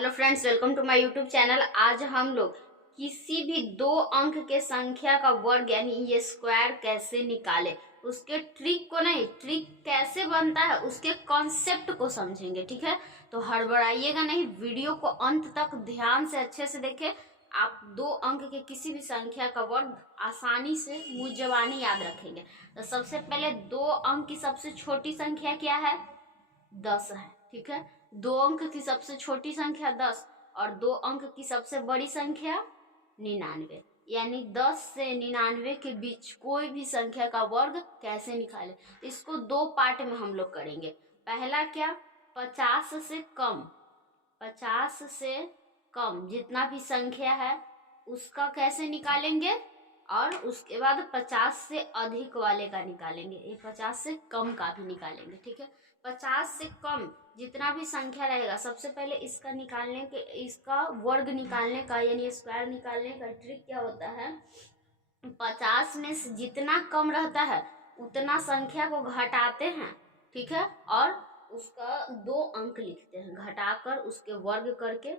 Hello friends, welcome to my YouTube channel. आज हम लोग किसी भी दो अंक के संख्या का वर्ग यानी ये स्क्वायर कैसे निकाले, उसके ट्रिक को नहीं, ट्रिक कैसे बनता है उसके कॉन्सेप्ट को समझेंगे। ठीक है, तो हड़बड़ाइएगा नहीं, वीडियो को अंत तक ध्यान से अच्छे से देखें। आप दो अंक के किसी भी संख्या का वर्ग आसानी से मुंह जबानी याद रखेंगे। तो सबसे पहले दो अंक की सबसे छोटी संख्या क्या है? 10 है। ठीक है, दो अंक की सबसे छोटी संख्या 10 और दो अंक की सबसे बड़ी संख्या 99। यानी 10 से 99 के बीच कोई भी संख्या का वर्ग कैसे निकाले, इसको दो पार्ट में हम लोग करेंगे। पहला क्या, 50 से कम, 50 से कम जितना भी संख्या है उसका कैसे निकालेंगे, और उसके बाद 50 से अधिक वाले का निकालेंगे, ये 50 से कम का भी निकालेंगे। ठीक है, 50 से कम जितना भी संख्या रहेगा सबसे पहले इसका निकालने के, इसका वर्ग निकालने का यानी स्क्वायर निकालने का ट्रिक क्या होता है, 50 में से जितना कम रहता है उतना संख्या को घटाते हैं। ठीक है, और उसका दो अंक लिखते हैं, घटाकर उसके वर्ग करके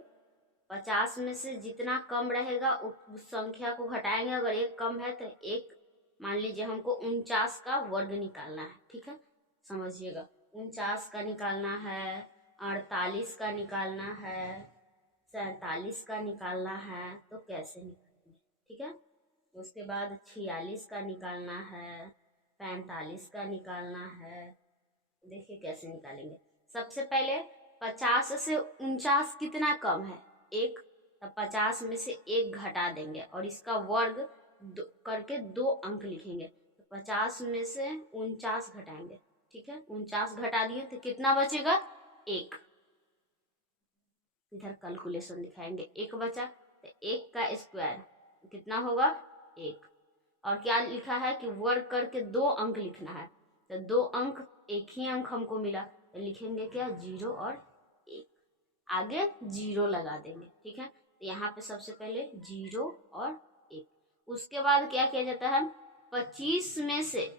50 में से जितना कम रहेगा उस संख्या को घटाएंगे। अगर एक कम है तो एक, मान लीजिए हमको 49 का वर्ग निकालना है। ठीक है, समझिएगा, 49 का निकालना है, 48 का निकालना है, 47 का निकालना है, तो कैसे निकालेंगे। ठीक है, उसके बाद 46 का निकालना है, 45 का निकालना है। देखिए कैसे निकालेंगे। सबसे पहले 50 से 49 कितना कम है? एक, तब 50 में से एक घटा देंगे और इसका वर्ग करके दो अंक लिखेंगे। तो 50 में से 49 घटाएंगे। ठीक है, 49 घटा दिए तो कितना बचेगा? एक। इधर कैलकुलेशन दिखाएंगे, एक बचा तो एक का स्क्वायर कितना होगा? एक। और क्या लिखा है कि वर्ग करके दो अंक लिखना है, तो दो अंक, एक ही अंक हमको मिला तो लिखेंगे क्या? 0 और 1, आगे 0 लगा देंगे। ठीक है, तो यहाँ पे सबसे पहले 0 और 1। उसके बाद क्या किया जाता है, 25 में से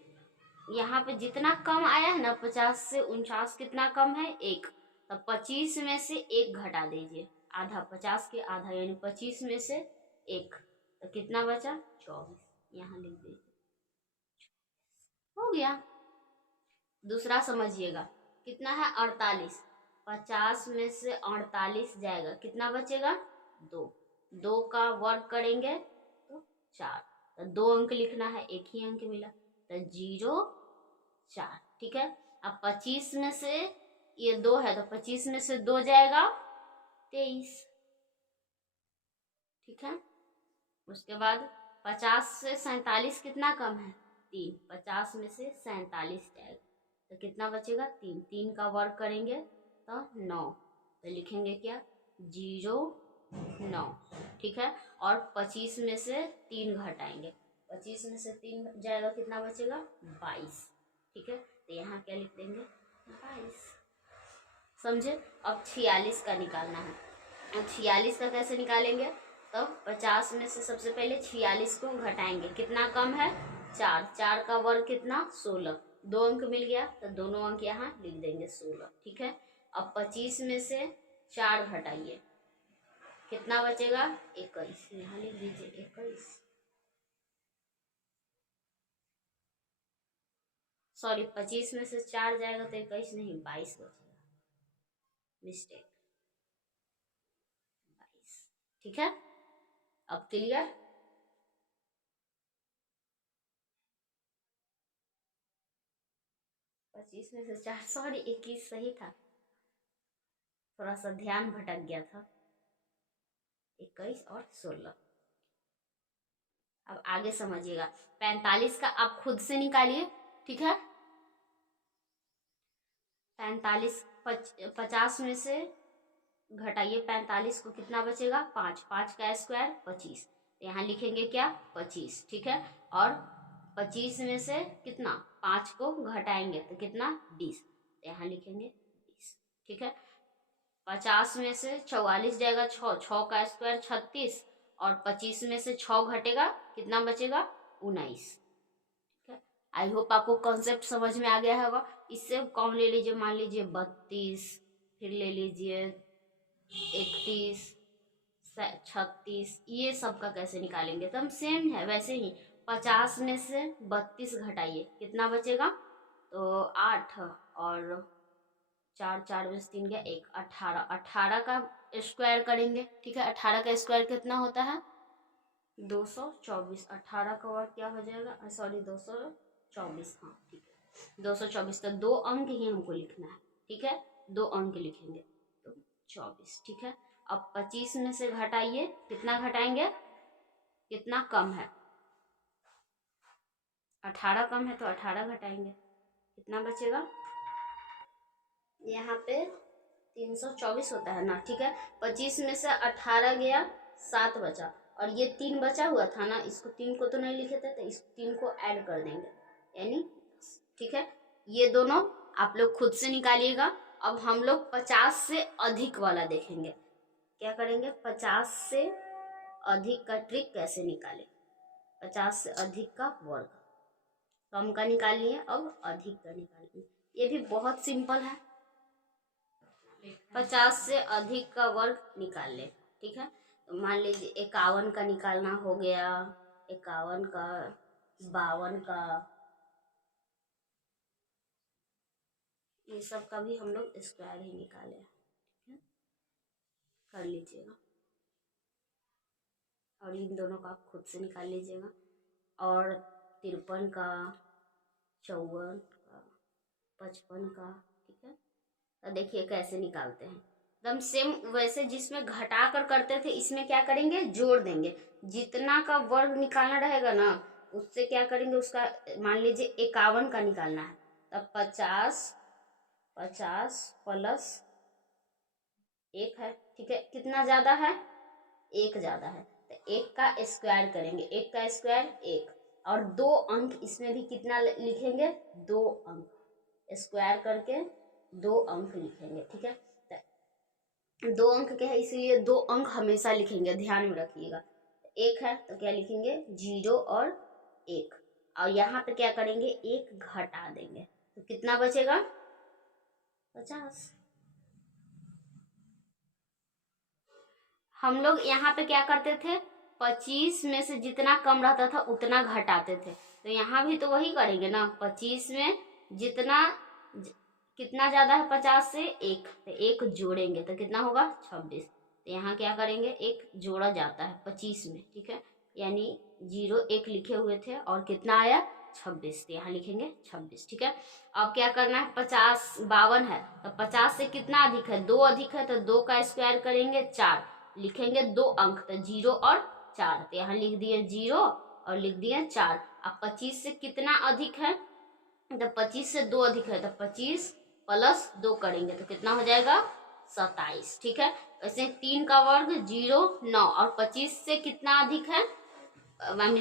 यहाँ पे जितना कम आया है ना, 50 से 49 कितना कम है? एक। तब 25 में से एक घटा दीजिए, आधा, 50 के आधा यानी 25 में से एक, तो कितना बचा? 24। यहाँ लिख दीजिए, हो गया। दूसरा समझिएगा, कितना है? 48। 50 में से 48 जाएगा, कितना बचेगा? 2। 2 का वर्ग करेंगे तो 4, तो दो अंक लिखना है, एक ही अंक मिला तो 0 4। ठीक है, अब 25 में से ये 2 है तो 25 में से 2 जाएगा 23। ठीक है, उसके बाद 50 से 47 कितना कम है? 3। 50 में से 47 जाएगा तो कितना बचेगा? 3। 3 का वर्ग करेंगे तो 9, तो लिखेंगे क्या? 0 9। ठीक है, और 25 में से 3 घटाएंगे, 25 में से 3 जाएगा, कितना बचेगा? 22। ठीक है, तो यहाँ क्या लिख देंगे? 22। समझे? अब 46 का निकालना है। अब 46 का कैसे निकालेंगे, तो 50 में से सबसे पहले 46 को घटाएंगे, कितना कम है? 4। 4 का वर्ग कितना? 16। दो अंक मिल गया तो दोनों अंक यहाँ लिख देंगे 16। ठीक है, अब 25 में से 4 घटाइए, कितना बचेगा? 21। यहाँ लिख दीजिए 21। सॉरी, 25 में से 4 जाएगा तो 21 नहीं, 22 बचेगा, मिस्टेक, 22। ठीक है, अब क्लियर? 25 में से 4, सॉरी 21 सही था, थोड़ा सा ध्यान भटक गया था। 21 और 16। अब आगे समझिएगा, 45 का आप खुद से निकालिए। ठीक है, 45 50 में से घटाइए 45 को, कितना बचेगा? 5। 5 का स्क्वायर 25, यहाँ लिखेंगे क्या? 25। ठीक है, और 25 में से कितना? 5 को घटाएंगे तो कितना? 20, यहाँ लिखेंगे 20। ठीक है, 50 में से 44 जाएगा, 6। 6 का स्क्वायर 36, और 25 में से 6 घटेगा, कितना बचेगा? 19। ठीक है, आई होप आपको कॉन्सेप्ट समझ में आ गया होगा। इससे कम ले लीजिए, मान लीजिए 32, फिर ले लीजिए 31, 36, ये सब का कैसे निकालेंगे? तो हम सेम है वैसे ही 50 में से 32 घटाइए, कितना बचेगा? तो 8 और 4, 4 में से 3 गया 1, 18, 18 का स्क्वायर करेंगे। ठीक है, 18 का स्क्वायर कितना होता है? 224। 18 का वर्ग क्या हो जाएगा? सॉरी 224, हाँ ठीक है 224। तो 2 अंक ही हमको लिखना है। ठीक है, 2 अंक लिखेंगे तो 24। ठीक है, अब 25 में से घटाइए, कितना घटाएंगे? कितना कम है? 18 कम है तो 18 घटाएंगे, कितना बचेगा? यहाँ पे 324 होता है ना। ठीक है, 25 में से 18 गया, 7 बचा, और ये 3 बचा हुआ था ना, इसको 3 को तो नहीं लिखे थे, तो इस 3 को ऐड कर देंगे, यानी। ठीक है, ये दोनों आप लोग खुद से निकालिएगा। अब हम लोग 50 से अधिक वाला देखेंगे। क्या करेंगे? 50 से अधिक का ट्रिक कैसे निकालें? 50 से अधिक का वर्ग, कम का निकाल लिए, अब अधिक का निकाल लिए। ये भी बहुत सिंपल है। 50 से अधिक का वर्ग निकाल ले। ठीक है, तो मान लीजिए 51 का निकालना हो गया, 51 का, 52 का, ये सब का भी हम लोग स्क्वायर ही निकाले। ठीक है, कर लीजिएगा, और इन दोनों का आप खुद से निकाल लीजिएगा। और 53 का, 54 का, 55 का। ठीक है, तो देखिए कैसे निकालते हैं, एकदम सेम वैसे जिसमें घटा कर करते थे, इसमें क्या करेंगे? जोड़ देंगे। जितना का वर्ग निकालना रहेगा ना, उससे क्या करेंगे? उसका मान लीजिए 51 का निकालना है, तब 50 प्लस 1 है। ठीक है, कितना ज्यादा है? 1 ज्यादा है, तो 1 का स्क्वायर करेंगे। 1 का स्क्वायर 1, और 2 अंक इसमें भी कितना लिखेंगे? 2 अंक स्क्वायर करके 2 अंक लिखेंगे। ठीक है, 2 अंक क्या है, इसीलिए 2 अंक हमेशा लिखेंगे, ध्यान में रखिएगा। 1 है तो क्या लिखेंगे? 0 और 1, और यहाँ पे क्या करेंगे? 1 घटा देंगे, तो कितना बचेगा? 50। हम लोग यहाँ पे क्या करते थे? 25 में से जितना कम रहता था उतना घटाते थे, तो यहाँ भी तो वही करेंगे ना। 25 में जितना कितना ज्यादा है? 50 से 1, तो 1 जोड़ेंगे तो कितना होगा? 26। तो यहाँ क्या करेंगे? 1 जोड़ा जाता है 25 में। ठीक है, यानी 0 1 लिखे हुए थे, और कितना आया? 26, तो यहाँ लिखेंगे 26। ठीक है, अब क्या करना है? 50 52 है, तो 50 से कितना अधिक है? 2 अधिक है, तो 2 का स्क्वायर करेंगे 4, लिखेंगे 2 अंक, तो 0 और 4, तो यहाँ लिख दिए 0 और लिख दिए 4। अब 25 से कितना अधिक है? तो 25 से 2 अधिक है, तो 25 प्लस 2 करेंगे तो कितना हो जाएगा? 27। ठीक है, वैसे 3 का वर्ग 0 9, और 25 से कितना अधिक है?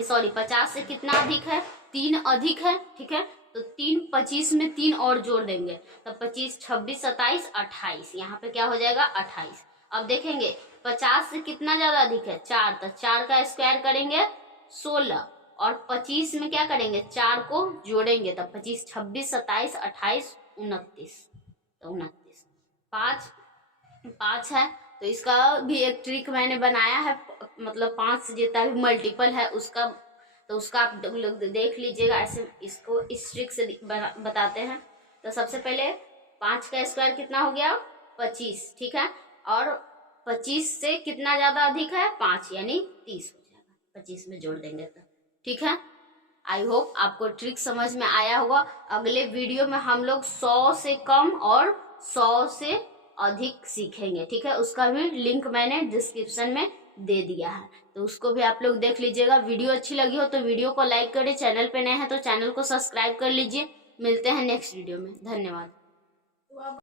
सॉरी 50 से कितना अधिक है? 3 अधिक है। ठीक है, तो 3 25 में 3 और जोड़ देंगे, तो 25 26 27 28, यहाँ पे क्या हो जाएगा? 28। अब देखेंगे 50 से कितना ज्यादा अधिक है? 4, तो 4 का स्क्वायर करेंगे 16, और 25 में क्या करेंगे? 4 को जोड़ेंगे, तब 25 26 27 28 29, तो 29। 5 है, तो इसका भी एक ट्रिक मैंने बनाया है, मतलब 5 से जितना भी मल्टीपल है उसका, तो उसका आप लोग देख लीजिएगा। ऐसे इसको इस ट्रिक से बताते हैं। तो सबसे पहले 5 का स्क्वायर कितना हो गया? 25। ठीक है, और 25 से कितना ज्यादा अधिक है? 5, यानी 30 हो जाएगा, 25 में जोड़ देंगे तो। ठीक है, आई होप आपको ट्रिक समझ में आया होगा। अगले वीडियो में हम लोग 100 से कम और 100 से अधिक सीखेंगे। ठीक है, उसका भी लिंक मैंने डिस्क्रिप्शन में दे दिया है, तो उसको भी आप लोग देख लीजिएगा। वीडियो अच्छी लगी हो तो वीडियो को लाइक करें, चैनल पे नए हैं तो चैनल को सब्सक्राइब कर लीजिए। मिलते हैं नेक्स्ट वीडियो में, धन्यवाद।